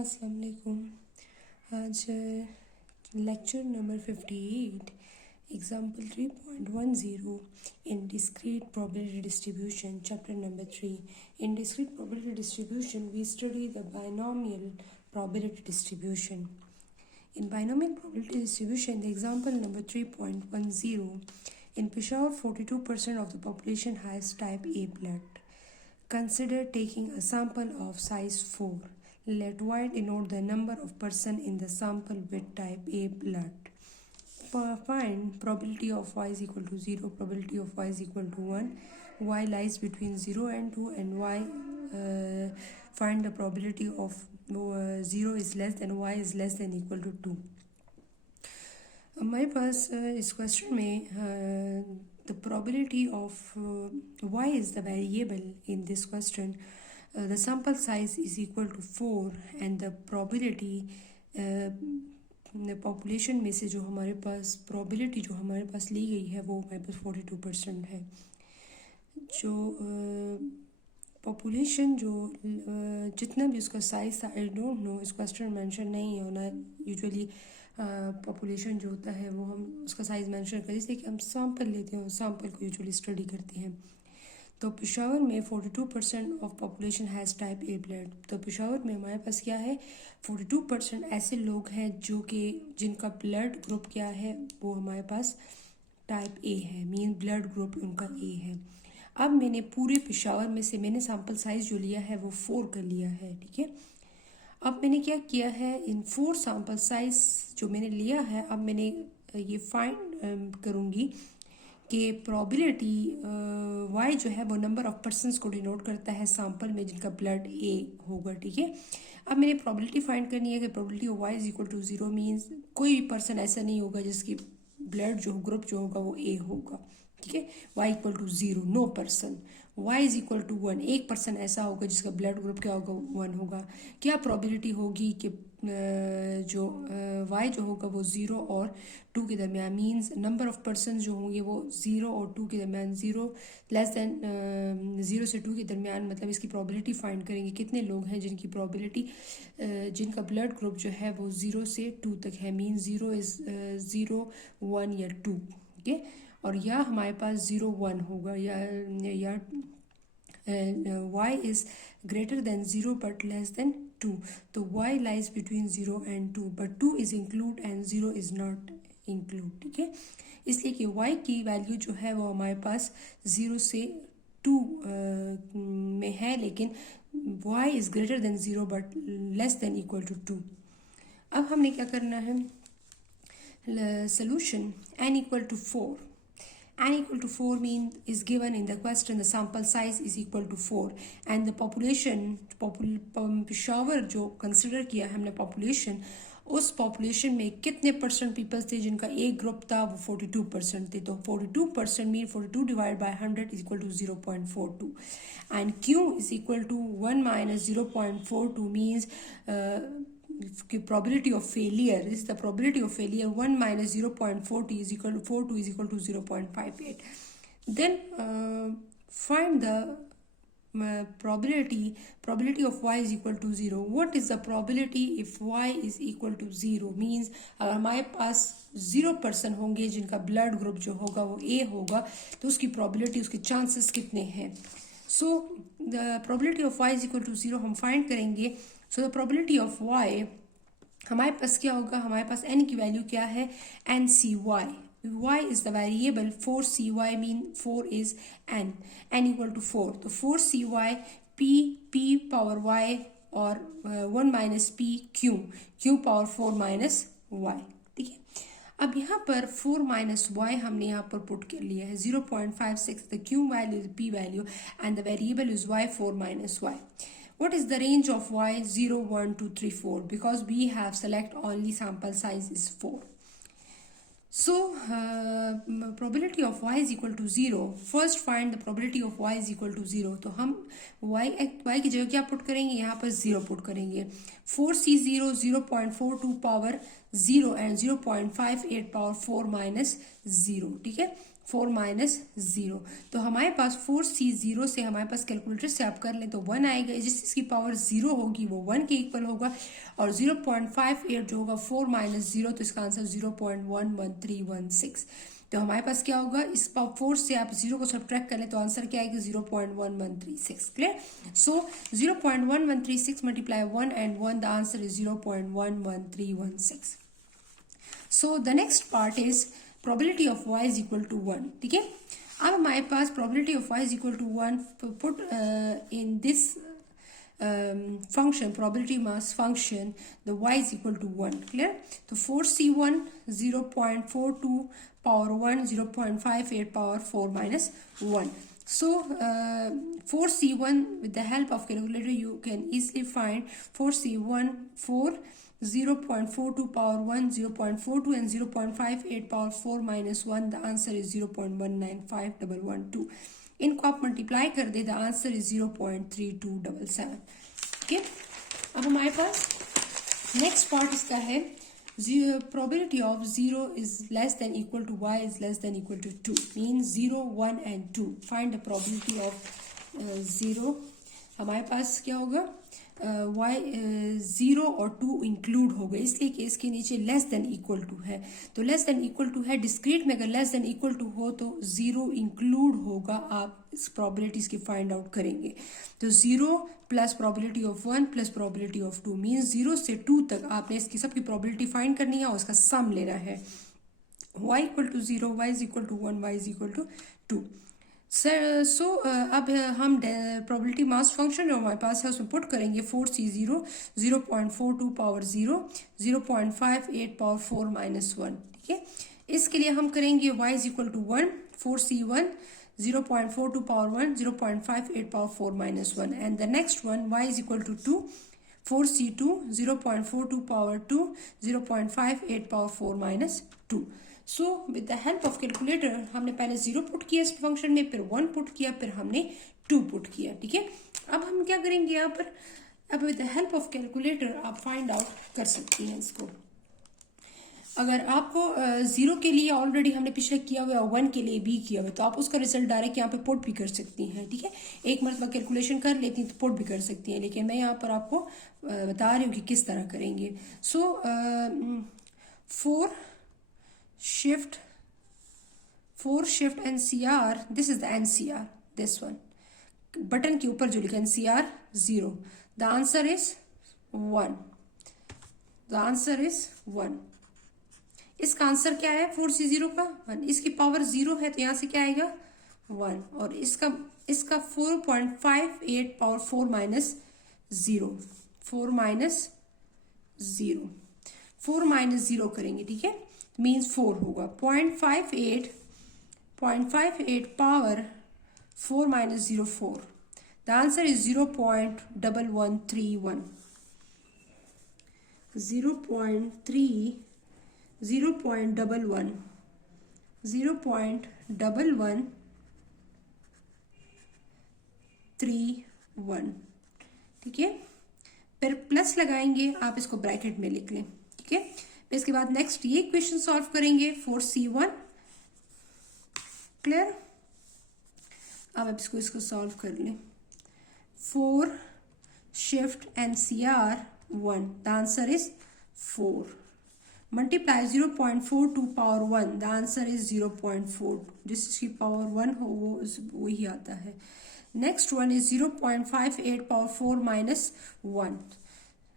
अस्सलाम वालेकुम। आज lecture number 58 example 3.10 in discrete probability distribution chapter number 3. In discrete probability distribution we study the binomial probability distribution. In binomial probability distribution, the example number 3.10, in Peshawar 42% of the population has type A blood. Consider taking a sample of size 4. Let y denote the number of person in the sample with type A blood. Find probability of y is equal to 0, probability of y is equal to 1. Y lies between 0 and 2, and y find the probability of 0 is less than y is less than equal to 2. हमारे पास इस question में the probability of y is the variable in this question. The sample size is equal to 4 and the probability population में से जो हमारे पास probability जो हमारे पास ली गई है वो हमारे पास 42% है. जो पॉपुलेशन जो जितना भी उसका साइज़ था, आई डोंट नो, इस क्वेश्चन मेंशन नहीं है होना. यूजुअली पॉपुलेशन जो होता है वो हम उसका साइज़ मेंशन करें, इसलिए कि हम सैम्पल लेते हैं और सैम्पल को यूजुअली स्टडी करते हैं. तो पेशावर में 42% of population has type A blood. तो पेशावर में हमारे पास क्या है, 42% ऐसे लोग हैं जो कि जिनका ब्लड ग्रुप क्या है, वो हमारे पास टाइप ए है, मीन ब्लड ग्रुप उनका ए है. अब मैंने पूरे पेशावर में से मैंने सैम्पल साइज़ जो लिया है वो 4 कर लिया है, ठीक है. अब मैंने क्या किया है, इन 4 सैम्पल साइज जो मैंने लिया है, अब मैंने ये फाइंड करूँगी कि प्रोबेबिलिटी y जो है वो नंबर ऑफ पर्सनस को डिनोट करता है सैम्पल में जिनका ब्लड ए होगा, ठीक है. अब मैंने प्रोबेबिलिटी फाइंड करनी है कि probability of y is equal to 0 means कोई भी पर्सन ऐसा नहीं होगा जिसकी ब्लड जो ग्रुप जो होगा वो ए होगा, ठीक है. y equal to 0, no person. y is equal to 1, एक पर्सन ऐसा होगा जिसका ब्लड ग्रुप क्या होगा, 1 होगा. क्या प्रोबेबिलिटी होगी कि जो y जो होगा वो 0 और 2 के दरमियान, मीन्स नंबर ऑफ पर्सन जो होंगे वो 0 और 2 के दरमियान, 0 लेस दैन 0 से 2 के दरमियान, मतलब इसकी प्रोबेबिलिटी फाइंड करेंगे कितने लोग हैं जिनकी प्रोबेबिलिटी जिनका ब्लड ग्रुप जो है वो 0 से 2 तक है, मीन्स 0 इज़ 0, 1 या 2, ठीक है. और या हमारे पास 0, 1 होगा या y is greater than 0 but less than 2. तो y lies between 0 and 2 but 2 is include and 0 is not include, ठीक है. इसलिए कि y की वैल्यू जो है वो हमारे पास 0 से 2 में है, लेकिन y is greater than 0 but less than equal to 2. अब हमने क्या करना है, solution n equal to 4. n equal to 4 mean is given in the question the sample size is equal to 4 and the population Peshawar जो consider किया है हमने population, उस पॉपुलेशन में कितने परसेंट पीपल्स थे जिनका एक ग्रुप था वो 42% थे. तो 42% mean 42 divide by 100 is equal to 0.42 and q is equal to 1 minus 0.42 means probability of failure is the probability of failure 1 minus 0.40 is equal to 42 is equal to 0.58. Then find the probability of y is equal to 0. What is the probability if y is equal to 0 means अगर हमारे पास 0% होंगे जिनका blood group जो होगा वो a होगा, तो उसकी probability, उसके chances कितने हैं. So the probability of y is equal to 0 हम find करेंगे. So the probability of y हमारे पास क्या होगा, हमारे पास n की वैल्यू क्या है, ncy. y is the variable 4cy mean 4 is n equal to 4. तो 4cy p power y और 1 minus p q power 4 minus y, ठीक है. अब यहाँ पर 4 minus y हमने यहाँ पर पुट कर लिया है 0.56. the q value, the p value and the variable is y 4 minus y. What is the range of y? 0, 1, 2, 3, 4, because we have select only sample size is 4. So probability of y is equal to 0. First find the probability of y is equal to 0. तो हम y की जगह क्या put करेंगे, यहाँ पर 0 put करेंगे. 4c0 0.42 power 0 and 0.58 power 4 minus 0, ठीक है. 4 माइनस 0। तो हमारे पास 4c 0 से हमारे पास कैलकुलेटर से आप कर लें तो 1 आएगा, जिसकी पावर 0 होगी वो 1 के इक्वल होगा, और 0.58 जो होगा 4 माइनस 0, तो इसका आंसर 0.11316। तो हमारे पास क्या होगा, इस 4 से आप 0 को सब्ट्रैक्ट कर लें तो आंसर क्या आएगा 0.1136। Clear? So 0.1136 multiply 1 and 1, the answer is 0.11316। So the next part is probability of y is equal to 1। ठीक है, अब हमारे पास probability of y is equal to 1 put in this function, probability mass function, the y is equal to 1। clear? तो 4c1 0.42 power 1, 0.58 power 4 minus 1। So 4c1 with the help of calculator you can easily find 4c1 4 0.42 power 1, 0.42 and 0.58 power 4 minus 1, the answer is 0.195112। इनको आप multiply कर दे, the answer is 0.3277। Okay, अब हमारे पास next part इसका है probability of 0 is less than equal to y is less than equal to 2, means 0, 1 and 2। find the probability of 0। हमारे पास क्या होगा, y 0 और 2 इंक्लूड हो गए, इसलिए कि इसके नीचे लेस देन इक्वल टू है, तो लेस देन इक्वल टू है। डिस्क्रीट में अगर लेस देन इक्वल टू हो तो 0 इंक्लूड होगा, आप इस प्रोबेबिलिटीज की फाइंड आउट करेंगे। तो 0 plus probability of 1 plus probability of 2 means 0 से 2 तक आपने इसकी सबकी प्रोबेबिलिटी फाइंड करनी है और उसका सम लेना है। y equal to 0, y is equal to 1, y is equal to 2। Sir so अब हम प्रोबेबिलिटी मास फंक्शन जो हमारे पास है उसमें पुट करेंगे 4c0 0.42 पावर 0, 0.58 पावर 4 माइनस 1। ठीक है, इसके लिए हम करेंगे y is equal to 1, 4c1 0.42 power 1, 0.58 power 4 minus 1, and the next one y is equal to 2, 4c2 0.42 power 2, 0.58 power 4 minus 2। So with the help of calculator हमने पहले 0 put किया इस फंक्शन में, फिर 1 पुट किया, फिर हमने 2 पुट किया। ठीक है, अब हम क्या करेंगे यहाँ पर, अब with the help of calculator आप फाइंड आउट कर सकती हैं इसको। अगर आपको 0 के लिए ऑलरेडी हमने पिछले किया हुआ है, 1 के लिए भी किया हुआ है, तो आप उसका रिजल्ट डायरेक्ट यहाँ पे पुट भी कर सकती हैं। ठीक है, एक मरतबा कैलकुलेशन कर लेती हैं तो पुट भी कर सकती हैं, लेकिन मैं यहाँ पर आपको बता रही हूँ कि किस तरह करेंगे। सो 4 shift NCR, this is the NCR, this one button के ऊपर जो लिखा NCR 0, the answer is 1, the answer is 1। इसका आंसर क्या है 4c0 का 1, इसकी पावर 0 है तो यहाँ से क्या आएगा 1, और इसका 4.58 पावर 4 माइनस 0, 4 माइनस 0, 4 माइनस 0 करेंगे। ठीक है, मीन्स 4 होगा, 0.58 power 4 minus 0 4, the answer is 0.1131, 0.1131। ठीक है, फिर प्लस लगाएंगे, आप इसको ब्रैकेट में लिख लें। ठीक है, इसके बाद नेक्स्ट ये इक्वेशन सॉल्व करेंगे 4c1। क्लियर? अब आप इसको सॉल्व कर लें। 4 shift NCR 1, the answer is 4, multiply 0.42 power 1, the answer is 0.4, जिसकी पावर 1 हो वो वही आता है। Next one is 0.58 power 4 minus 1,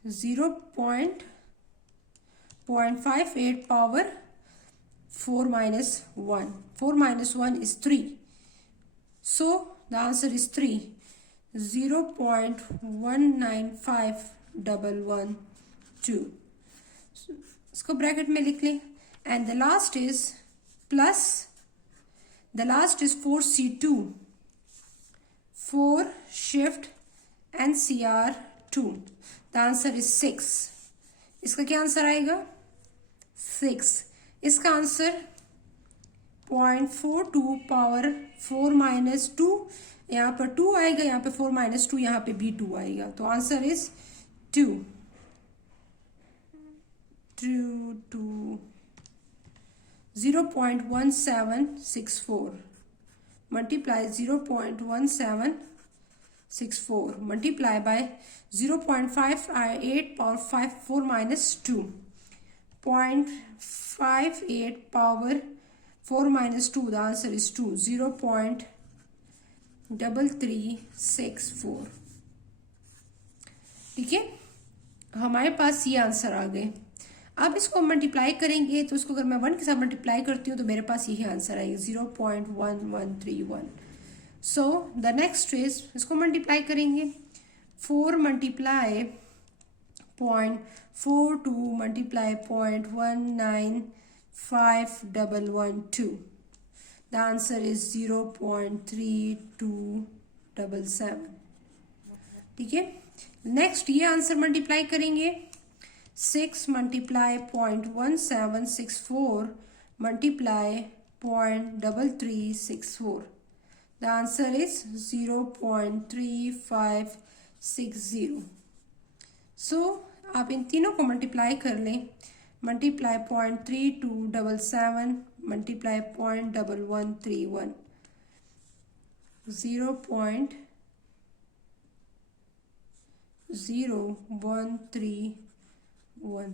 0.58 power 4 minus 1. 4 minus 1 is 3. So the answer is 3. 0.195112. इसको ब्रैकेट में लिख लें, and the last is plus, the last is 4c2, 4 shift NCR 2, the answer is 6। इसका क्या आंसर आएगा 6। इसका आंसर 0.42 पावर 4 माइनस 2, यहाँ पर 2 आएगा, यहाँ पे 4 माइनस 2, यहाँ पे भी 2 आएगा, तो answer is 2। 0.1764 multiply 0.1764 multiply by 0.58 power 4 minus 2 0.58 power 4 minus 2, the answer is 2, 0.3364. ठीक है, हमारे पास ये आंसर आ गए। अब इसको मल्टीप्लाई करेंगे तो इसको अगर मैं 1 के साथ मल्टीप्लाई करती हूँ तो मेरे पास यही आंसर आएगा 0.1131। सो द नेक्स्ट इज इसको मल्टीप्लाई करेंगे 4 multiply 0.42 multiply 0.195112, the answer is 0.3277। ठीक है, नेक्स्ट ये आंसर मल्टीप्लाई करेंगे 6 multiply 0.1764 multiply 0.3364, the answer is 0.3560। सो आप इन तीनों को मल्टीप्लाई कर लें, मल्टीप्लाई 0.3277 मल्टीप्लाई 0.1131, 0.0131।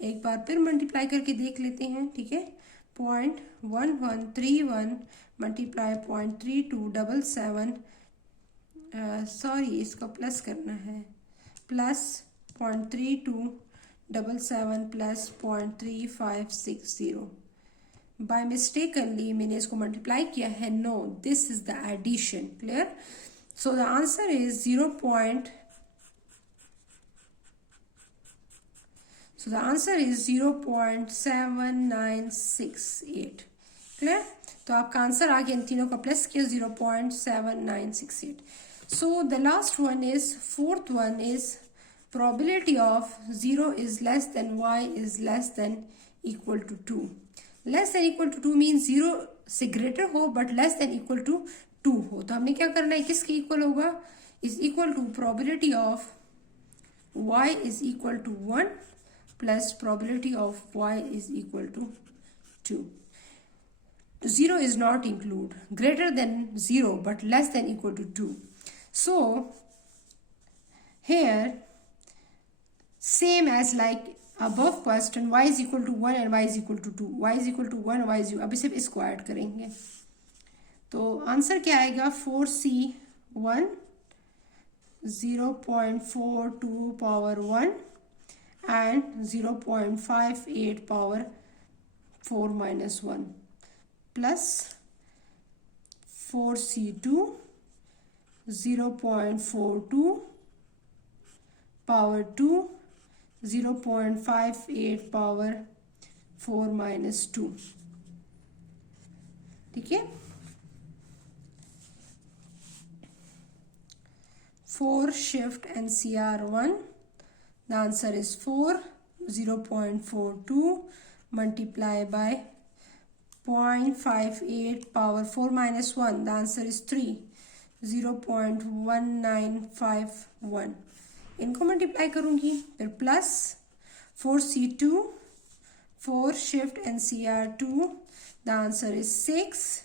एक बार फिर मल्टीप्लाई करके देख लेते हैं। ठीक है, 0.1131 मल्टीप्लाई 0.3277, सॉरी इसको प्लस करना है, प्लस 0.3277 प्लस 0.3560। बाय मिस्टेकनली मैंने इसको मल्टीप्लाई किया है, no this is the addition. Clear? So the answer is 0.7968। Clear? तो आपका आंसर आ गया, इन तीनों का प्लस किया 0.7968। So the last one is, fourth one is probability of 0 is less than y is less than equal to 2. Less than equal to 2 means 0 से greater हो but less than equal to 2 हो। तो हमने क्या करना है, किसके इक्वल होगा, is equal to probability of y is equal to 1 plus probability of y is equal to 2. 0 is not include, greater than 0 but less than equal to 2. So here same as like above question, y is equal to 1 and y is equal to 2, y is equal to 1, y is equal, अभी सिर्फ इसको add करेंगे तो answer क्या आएगा, 4c1 0.42 power 1 and 0.58 power 4 minus 1 plus 4c2 0.42 power 2 0.58 power 4 minus 2। ठीक है, 4 shift NCR 1, the answer is 4, 0.42 multiply by 0.58 power 4 minus 1, the answer is 3, 0.1951। इनको मल्टीप्लाई करूंगी, फिर plus 4c2 4 shift NCR2, the answer is 6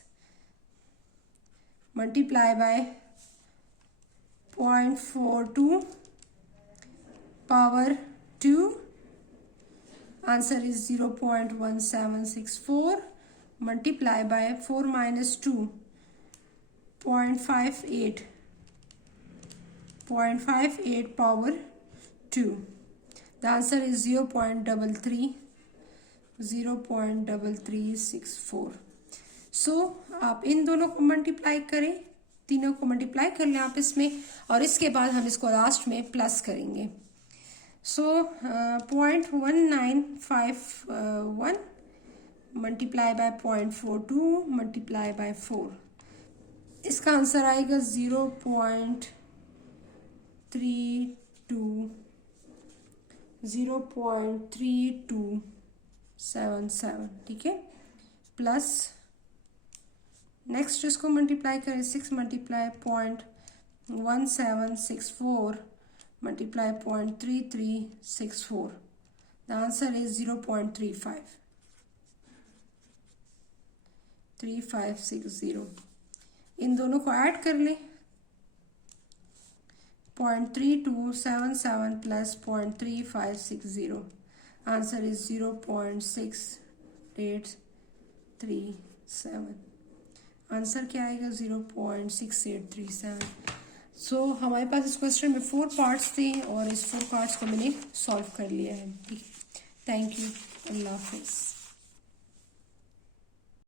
multiply by 0.42 power 2, answer is 0.1764 multiply by 4 minus 2 0.58 power 2, the answer is 0.3364। सो आप इन दोनों को multiply करें, तीनों को multiply कर लें आप इसमें, और इसके बाद हम इसको लास्ट में प्लस करेंगे। सो 0.1951 मल्टीप्लाई बाय 0.42 मल्टीप्लाई बाय 4, इसका आंसर आएगा 0.3277। ठीक है, प्लस नेक्स्ट इसको मल्टीप्लाई करें, 6 multiply 0.1764 multiply 0.3364, the answer is 0.35। 3560। इन दोनों को ऐड कर लें, 0.3277 प्लस 0.3560, आंसर इज 0.6837। आंसर क्या आएगा? 0.6837। सो हमारे पास इस क्वेश्चन में 4 पार्ट्स थे और इस 4 पार्ट्स को मैंने सॉल्व कर लिया है। ठीक है, थैंक यू, अल्लाह हाफिज़।